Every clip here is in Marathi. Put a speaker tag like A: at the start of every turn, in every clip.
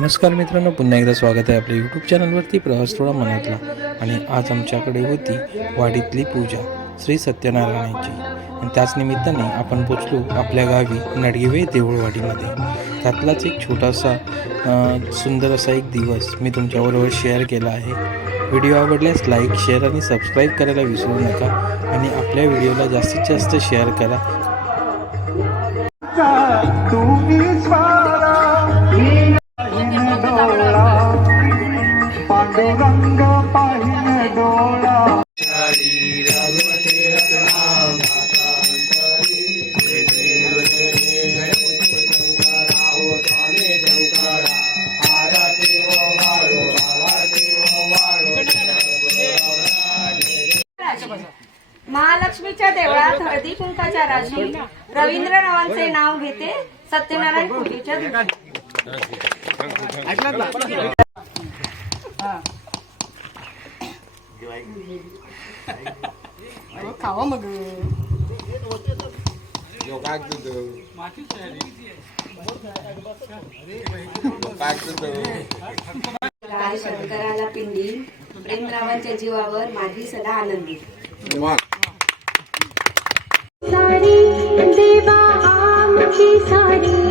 A: नमस्कार मित्रांनो पुन्हा एकदा स्वागत आहे आपल्या यूट्यूब चॅनलवरती प्रवास थोडा मनातला. आणि आज आमच्याकडे होती वाडीतली पूजा श्री सत्यनारायणाची. आणि त्याच निमित्ताने आपण पोचलो आपल्या गावी नडगिवे देऊळवाडीमध्ये. त्यातलाच एक छोटासा सुंदर असा एक दिवस मी तुमच्याबरोबर शेअर केला आहे. व्हिडिओ आवडल्यास लाईक शेअर आणि सबस्क्राईब करायला विसरू नका. आणि आपल्या व्हिडिओला जास्तीत जास्त शेअर करा.
B: पांडुरंग पाहिन डोळा
C: महालक्ष्मीच्या देवळात हळदी कुंकाच्या राशी रवींद्र नावांचे नाव घेते सत्यनारायण पूजेच्या दिवशी. खावा मग काय शंकराला पिंडी प्रेमरावांच्या जीवावर माझी सदा आनंदी.
D: सारी देवा आमची सारी.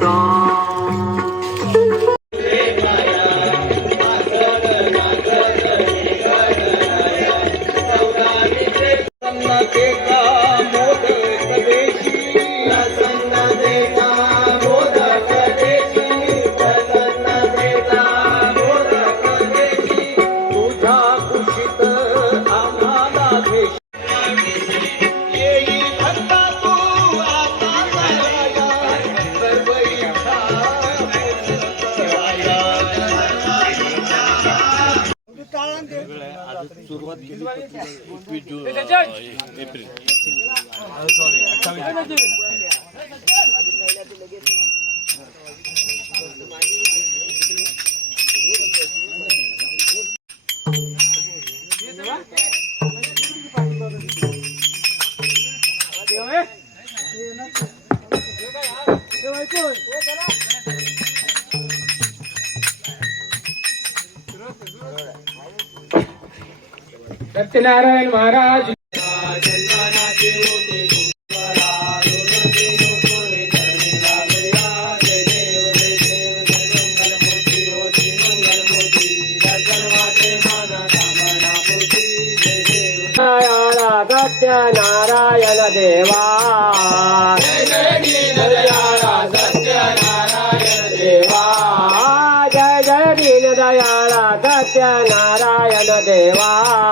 B: gone. पंढरीचा
E: सत्यनारायण महाराज सत्यनारायण देवा जय जय दीनदयाळा सत्यनारायण देवा जय जय दीनदयाळा सत्यनारायण देवा जय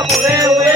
E: vaporeo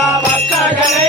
E: బాబా కడలే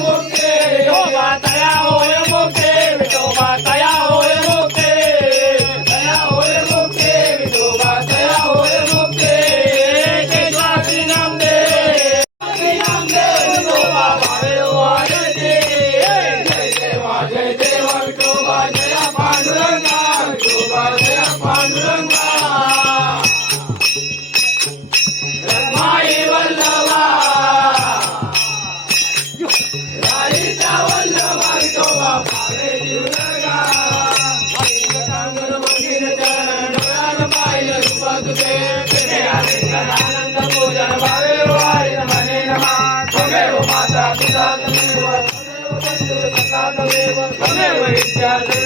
E: Hare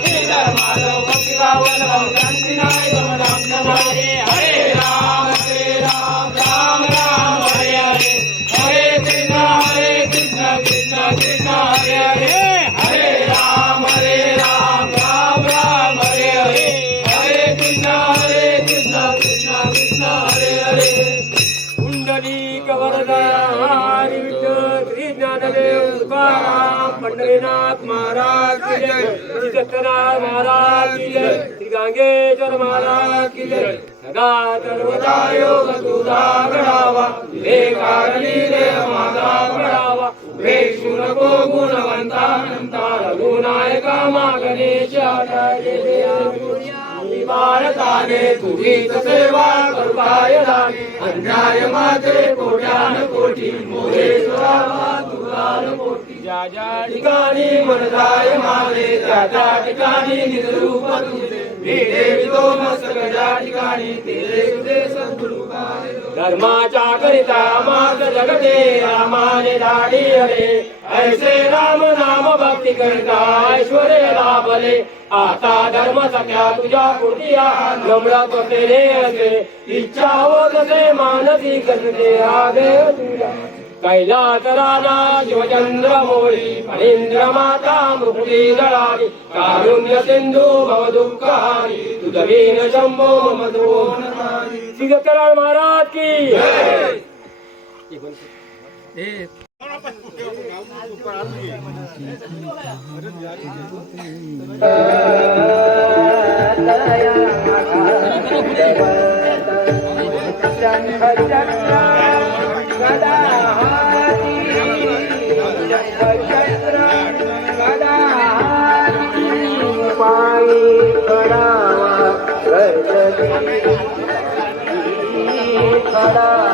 E: Krishna, Madhav, Gopika, Vallabha, Kanti, Nai, Ramanam, Namari. Tukaram Maharaj की जय. श्री सत्यनारायण महाराज की जय. श्री गांगेश्वर महाराज की जय. सदा सर्वदा योग तुझा घडावा विवेकाग्नी देह माझा घडावा वेशू नको गुणवंता नंता रघुनायका मा गणेश भारताने तुझीच सेवा करू काय अन्याय माझे कोट्यान कोटी मोरेश्वरा ज्या ज्या ठिकाणी मन जाय माझे त्या त्या ठिकाणी तुझे मस्तक ज्या सद्गुरु धर्माच्या करिता माग जगते रामाने धाडी हरे ऐसे राम नाम भक्ती करिता ऐश्वर्य लाभले। आता धर्म सख्या तुझ्या पुढिया नम्रत तेरे असे इच्छा होत मानसी करते आगे तुझ्या कैलास राजा शिवचंद्र मोरी फणींद्र माता मुकुटी जळाली कारुण्य सिंधू भव दुःखारी तुझवीन शंभो मधुवन महाराज की
B: हरिजन 好的